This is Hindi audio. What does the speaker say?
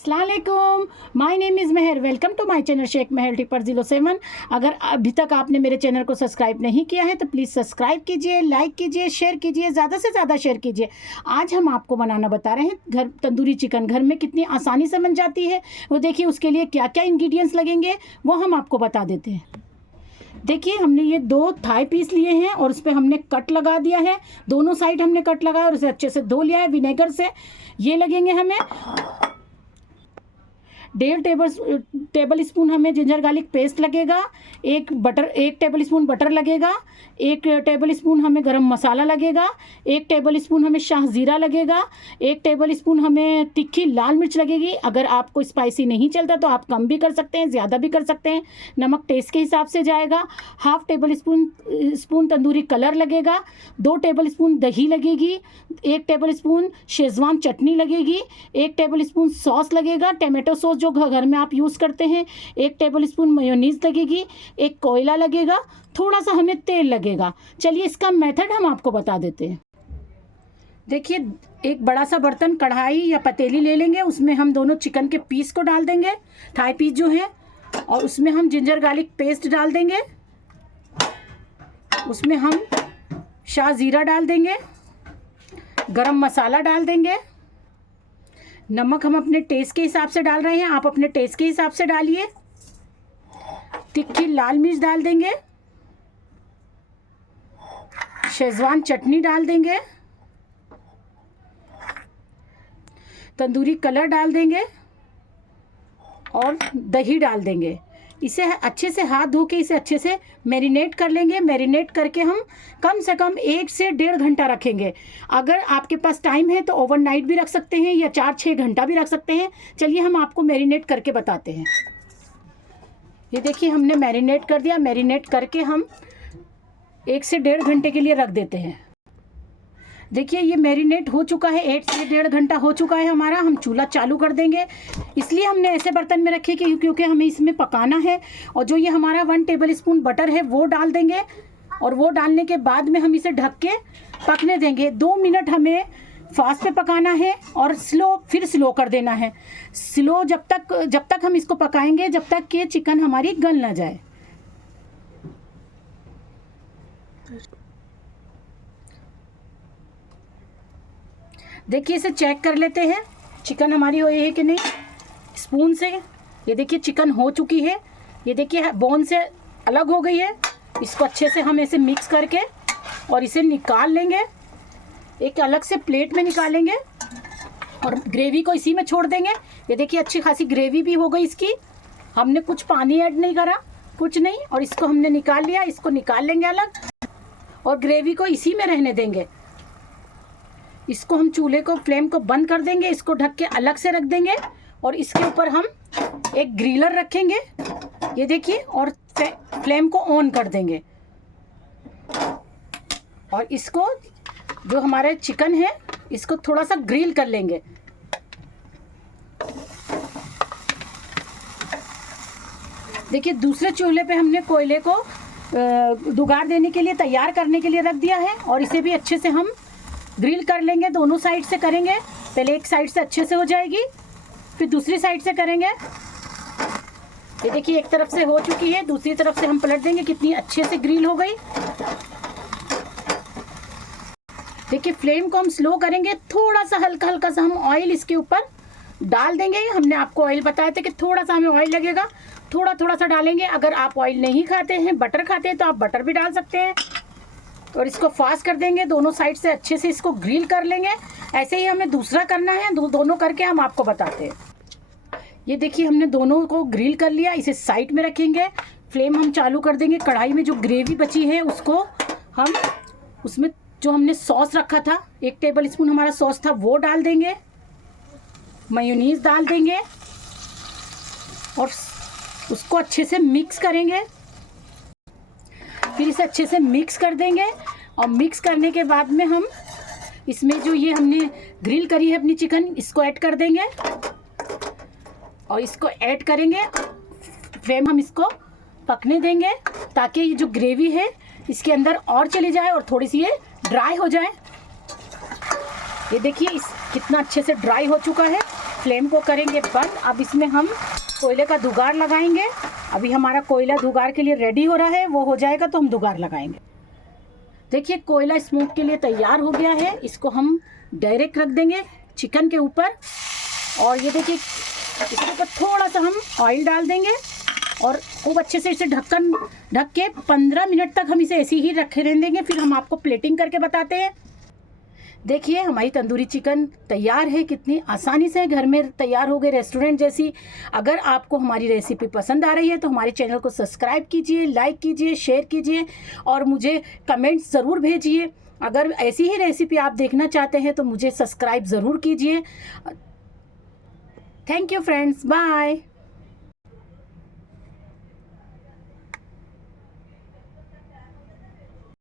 अस्सलामुअलैकुम, my name is Mehar. Welcome to my channel Sheikh Mehar टिपर 07। अगर अभी तक आपने मेरे चैनल को सब्सक्राइब नहीं किया है तो प्लीज़ सब्सक्राइब कीजिए, लाइक कीजिए, शेयर कीजिए, ज़्यादा से ज़्यादा शेयर कीजिए। आज हम आपको बनाना बता रहे हैं घर तंदूरी चिकन। घर में कितनी आसानी से बन जाती है वो देखिए। उसके लिए क्या क्या इंग्रेडिएंट्स लगेंगे वो हम आपको बता देते हैं। देखिए, हमने ये 2 थाई पीस लिए हैं और उस पर हमने कट लगा दिया है। दोनों साइड हमने कट लगाया और उसे अच्छे से धो लिया है विनेगर से। ये लगेंगे हमें 1.5 टेबल स्पून हमें जिंजर गार्लिक पेस्ट लगेगा। 1 टेबल स्पून बटर लगेगा। 1 टेबल स्पून हमें गरम मसाला लगेगा। 1 टेबल स्पून हमें शाह ज़ीरा लगेगा। 1 टेबल स्पून हमें तीखी लाल मिर्च लगेगी। अगर आपको स्पाइसी नहीं चलता तो आप कम भी कर सकते हैं, ज़्यादा भी कर सकते हैं। नमक टेस्ट के हिसाब से जाएगा। 1/2 टेबल स्पून तंदूरी कलर लगेगा। 2 टेबल स्पून दही लगेगी। 1 टेबल स्पून शेजवान चटनी लगेगी। 1 टेबल स्पून सॉस लगेगा, टमाटो सॉस जो घर में आप यूज़ करते हैं। 1 टेबल स्पून मेयोनीज़ लगेगी। 1 कोयला लगेगा। थोड़ा सा हमें तेल लगेगा। चलिए इसका मेथड हम आपको बता देते हैं। देखिए, एक बड़ा सा बर्तन, कढ़ाई या पतीली ले लेंगे। उसमें हम दोनों चिकन के पीस को डाल देंगे, थाई पीस जो है, और उसमें हम जिंजर गार्लिक पेस्ट डाल देंगे। उसमें हम शाह ज़ीरा डाल देंगे, गरम मसाला डाल देंगे। नमक हम अपने टेस्ट के हिसाब से डाल रहे हैं, आप अपने टेस्ट के हिसाब से डालिए। तीखी लाल मिर्च डाल देंगे। शेजवान चटनी डाल देंगे। तंदूरी कलर डाल देंगे और दही डाल देंगे। इसे अच्छे से हाथ धो के इसे अच्छे से मैरिनेट कर लेंगे। मैरिनेट करके हम कम से कम 1 से 1.5 घंटा रखेंगे। अगर आपके पास टाइम है तो ओवरनाइट भी रख सकते हैं या 4-6 घंटा भी रख सकते हैं। चलिए हम आपको मैरिनेट करके बताते हैं। ये देखिए, हमने मैरिनेट कर दिया। मैरिनेट करके हम 1 से 1.5 घंटे के लिए रख देते हैं। देखिए, ये मैरिनेट हो चुका है। 1 से 1.5 घंटा हो चुका है हमारा। हम चूल्हा चालू कर देंगे। इसलिए हमने ऐसे बर्तन में रखे कि क्योंकि हमें इसमें पकाना है। और जो ये हमारा 1 टेबल स्पून बटर है वो डाल देंगे। और वो डालने के बाद में हम इसे ढक के पकने देंगे। 2 मिनट हमें फास्ट पे पकाना है और फिर स्लो कर देना है। स्लो जब तक हम इसको पकाएंगे जब तक कि चिकन हमारी गल ना जाए। देखिए, इसे चेक कर लेते हैं चिकन हमारी हुई है कि नहीं स्पून से। ये देखिए, चिकन हो चुकी है। ये देखिए, बोन से अलग हो गई है। इसको अच्छे से हम ऐसे मिक्स करके और इसे निकाल लेंगे। एक अलग से प्लेट में निकालेंगे और ग्रेवी को इसी में छोड़ देंगे। ये देखिए, अच्छी खासी ग्रेवी भी हो गई इसकी। हमने कुछ पानी ऐड नहीं करा, कुछ नहीं। और इसको हमने निकाल लिया। इसको निकाल लेंगे अलग और ग्रेवी को इसी में रहने देंगे। इसको हम चूल्हे को फ्लेम को बंद कर देंगे। इसको ढक के अलग से रख देंगे और इसके ऊपर हम एक ग्रिलर रखेंगे। ये देखिए, और फ्लेम को ऑन कर देंगे। और इसको जो हमारे चिकन है इसको थोड़ा सा ग्रिल कर लेंगे। देखिए, दूसरे चूल्हे पे हमने कोयले को दुगार देने के लिए, तैयार करने के लिए रख दिया है। और इसे भी अच्छे से हम ग्रिल कर लेंगे। दोनों साइड से करेंगे। पहले एक साइड से अच्छे से हो जाएगी, फिर दूसरी साइड से करेंगे। ये देखिए, एक तरफ से हो चुकी है, दूसरी तरफ से हम पलट देंगे। कितनी अच्छे से ग्रिल हो गई। देखिए, फ्लेम को हम स्लो करेंगे। थोड़ा सा हल्का हल्का सा हम ऑयल इसके ऊपर डाल देंगे। हमने आपको ऑयल बताया था कि थोड़ा सा हमें ऑयल लगेगा। थोड़ा थोड़ा सा डालेंगे। अगर आप ऑयल नहीं खाते हैं, बटर खाते हैं, तो आप बटर भी डाल सकते हैं। और इसको फास्ट कर देंगे। दोनों साइड से अच्छे से इसको ग्रिल कर लेंगे। ऐसे ही हमें दूसरा करना है। दोनों करके हम आपको बताते हैं। ये देखिए, हमने दोनों को ग्रिल कर लिया। इसे साइड में रखेंगे। फ्लेम हम चालू कर देंगे। कढ़ाई में जो ग्रेवी बची है उसको हम उसमें जो हमने सॉस रखा था, 1 टेबल स्पून हमारा सॉस था, वो डाल देंगे। मेयोनीज़ डाल देंगे और उसको अच्छे से मिक्स करेंगे। फिर इसे अच्छे से मिक्स कर देंगे। और मिक्स करने के बाद में हम इसमें जो ये हमने ग्रिल करी है अपनी चिकन, इसको ऐड कर देंगे। और इसको ऐड करेंगे। फ्लेम हम इसको पकने देंगे ताकि ये जो ग्रेवी है इसके अंदर और चली जाए और थोड़ी सी ये ड्राई हो जाए। ये देखिए, कितना अच्छे से ड्राई हो चुका है। फ्लेम को करेंगे बंद। अब इसमें हम कोयले का दुगार लगाएंगे। अभी हमारा कोयला दुगार के लिए रेडी हो रहा है, वो हो जाएगा तो हम दुगार लगाएंगे। देखिए कोयला स्मोक के लिए तैयार हो गया है। इसको हम डायरेक्ट रख देंगे चिकन के ऊपर। और ये देखिए इसके ऊपर थोड़ा सा हम ऑयल डाल देंगे और खूब अच्छे से इसे ढक के 15 मिनट तक हम इसे ऐसे ही रखे रहने देंगे। फिर हम आपको प्लेटिंग करके बताते हैं। देखिए हमारी तंदूरी चिकन तैयार है, कितनी आसानी से घर में तैयार हो गई, रेस्टोरेंट जैसी। अगर आपको हमारी रेसिपी पसंद आ रही है तो हमारे चैनल को सब्सक्राइब कीजिए, लाइक कीजिए, शेयर कीजिए और मुझे कमेंट्स ज़रूर भेजिए। अगर ऐसी ही रेसिपी आप देखना चाहते हैं तो मुझे सब्सक्राइब ज़रूर कीजिए। Thank you friends, bye.